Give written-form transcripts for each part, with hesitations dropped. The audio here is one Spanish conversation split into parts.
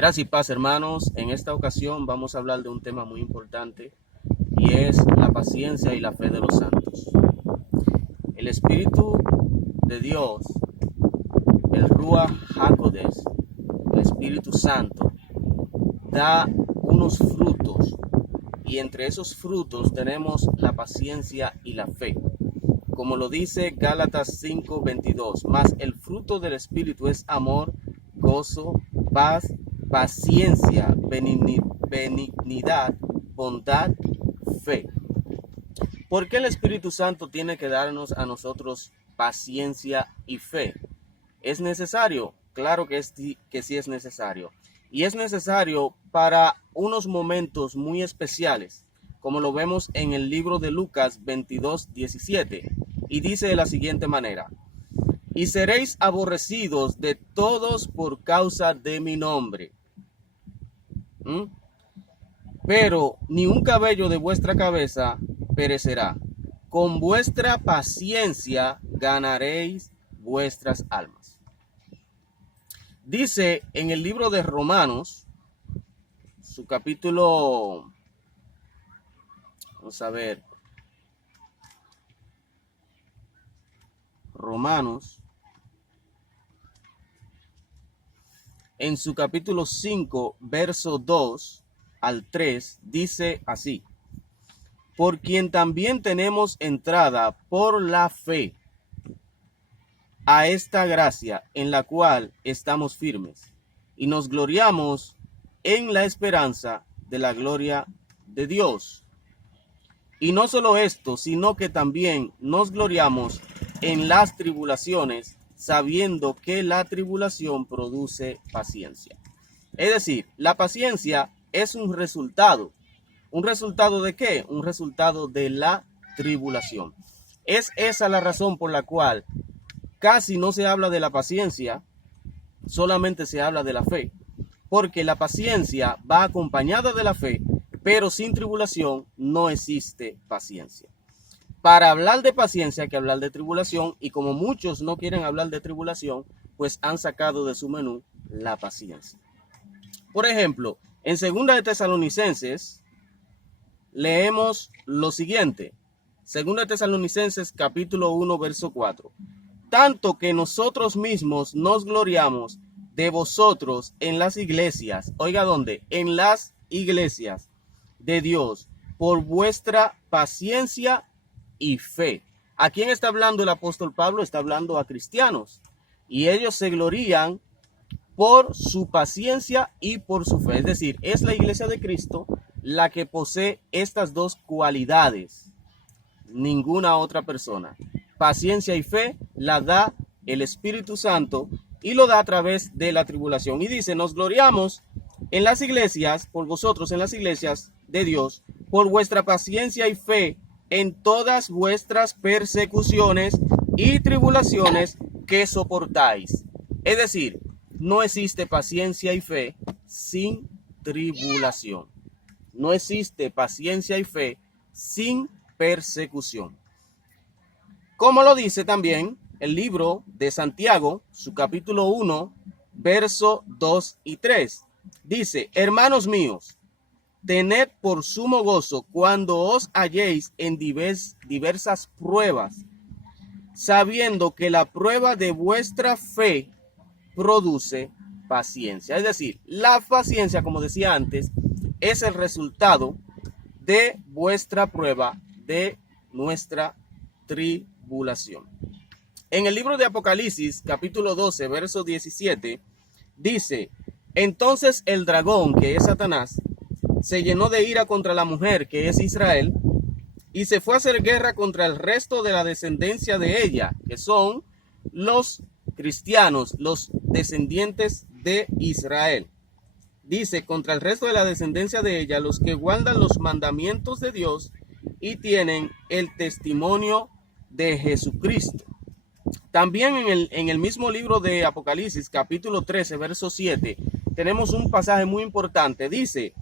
Gracias y paz, hermanos. En esta ocasión vamos a hablar de un tema muy importante y es la paciencia y la fe de los santos. El Espíritu de Dios, el Ruach HaKodesh, el Espíritu Santo, da unos frutos y entre esos frutos tenemos la paciencia y la fe. Como lo dice Gálatas 5:22, mas el fruto del Espíritu es amor, gozo, paz, paciencia, benignidad, bondad, fe. ¿Por qué el Espíritu Santo tiene que darnos a nosotros paciencia y fe? ¿Es necesario? Claro que sí es necesario. Y es necesario para unos momentos muy especiales, como lo vemos en el libro de Lucas 22:17. Y dice de la siguiente manera: y seréis aborrecidos de todos por causa de mi nombre. Pero ni un cabello de vuestra cabeza perecerá. Con vuestra paciencia ganaréis vuestras almas. Dice en el libro de Romanos, su capítulo, vamos a ver, Romanos, en su capítulo 5, verso 2 al 3, dice así: por quien también tenemos entrada por la fe a esta gracia en la cual estamos firmes y nos gloriamos en la esperanza de la gloria de Dios. Y no solo esto, sino que también nos gloriamos en las tribulaciones, sabiendo que la tribulación produce paciencia. Es decir, la paciencia es un resultado. ¿Un resultado de qué? Un resultado de la tribulación. Es esa la razón por la cual casi no se habla de la paciencia, solamente se habla de la fe. Porque la paciencia va acompañada de la fe, pero sin tribulación no existe paciencia. Para hablar de paciencia hay que hablar de tribulación, y como muchos no quieren hablar de tribulación, pues han sacado de su menú la paciencia. Por ejemplo, en 2 de Tesalonicenses leemos lo siguiente. 2 de Tesalonicenses capítulo 1 verso 4. Tanto que nosotros mismos nos gloriamos de vosotros en las iglesias. Oiga, ¿dónde? En las iglesias de Dios, por vuestra paciencia y fe. ¿A quién está hablando el apóstol Pablo? Está hablando a cristianos. Y ellos se glorían por su paciencia y por su fe. Es decir, es la iglesia de Cristo la que posee estas dos cualidades. Ninguna otra persona. Paciencia y fe la da el Espíritu Santo y lo da a través de la tribulación. Y dice, nos gloriamos en las iglesias, por vosotros en las iglesias de Dios, por vuestra paciencia y fe en todas vuestras persecuciones y tribulaciones que soportáis. Es decir, no existe paciencia y fe sin tribulación. No existe paciencia y fe sin persecución. Como lo dice también el libro de Santiago, su capítulo 1, verso 2 y 3. Dice, hermanos míos, tened por sumo gozo cuando os halléis en diversas pruebas, sabiendo que la prueba de vuestra fe produce paciencia. Es decir, la paciencia, como decía antes, es el resultado de vuestra prueba, de nuestra tribulación. En el libro de Apocalipsis, capítulo 12, verso 17, dice, entonces el dragón, que es Satanás, se llenó de ira contra la mujer, que es Israel, y se fue a hacer guerra contra el resto de la descendencia de ella, que son los cristianos, los descendientes de Israel. Dice, contra el resto de la descendencia de ella, los que guardan los mandamientos de Dios y tienen el testimonio de Jesucristo. También en el mismo libro de Apocalipsis, capítulo 13, verso 7, tenemos un pasaje muy importante. Dice,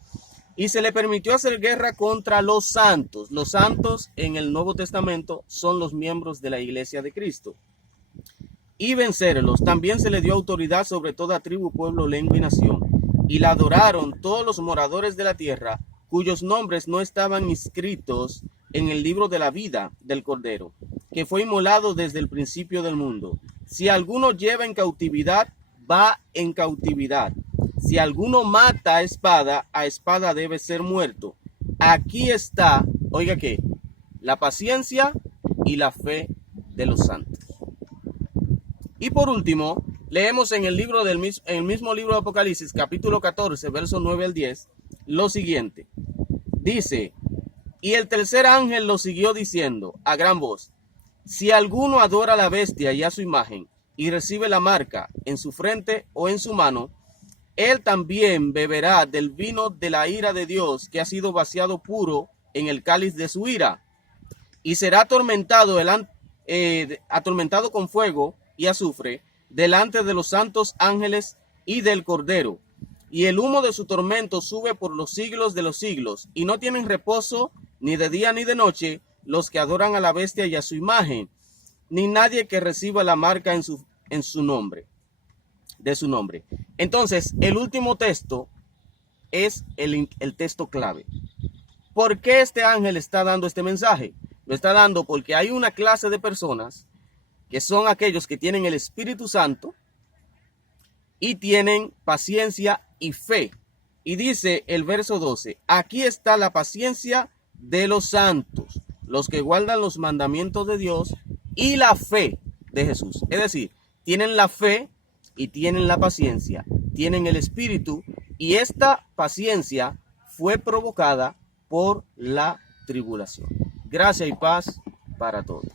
y se le permitió hacer guerra contra los santos. Los santos en el Nuevo Testamento son los miembros de la iglesia de Cristo. Y vencerlos. También se le dio autoridad sobre toda tribu, pueblo, lengua y nación. y la adoraron todos los moradores de la tierra, cuyos nombres no estaban inscritos en el libro de la vida del Cordero, que fue inmolado desde el principio del mundo. Si alguno lleva en cautividad, va en cautividad. Si alguno mata a espada debe ser muerto. Aquí está, oiga qué, la paciencia y la fe de los santos. Y por último, leemos en el mismo libro de Apocalipsis, capítulo 14, versos 9 al 10, lo siguiente. Dice, y el tercer ángel lo siguió diciendo a gran voz, si alguno adora a la bestia y a su imagen, y recibe la marca en su frente o en su mano, él también beberá del vino de la ira de Dios, que ha sido vaciado puro en el cáliz de su ira, y será atormentado con fuego y azufre delante de los santos ángeles y del Cordero. Y el humo de su tormento sube por los siglos de los siglos, y no tienen reposo ni de día ni de noche los que adoran a la bestia y a su imagen, ni nadie que reciba la marca de su nombre. Entonces, el último texto es el texto clave. ¿Por qué este ángel está dando este mensaje? Lo está dando porque hay una clase de personas que son aquellos que tienen el Espíritu Santo y tienen paciencia y fe. Y dice el verso 12, aquí está la paciencia de los santos, los que guardan los mandamientos de Dios y la fe de Jesús. Es decir, tienen la fe y tienen la paciencia, tienen el Espíritu, y esta paciencia fue provocada por la tribulación. Gracia y paz para todos.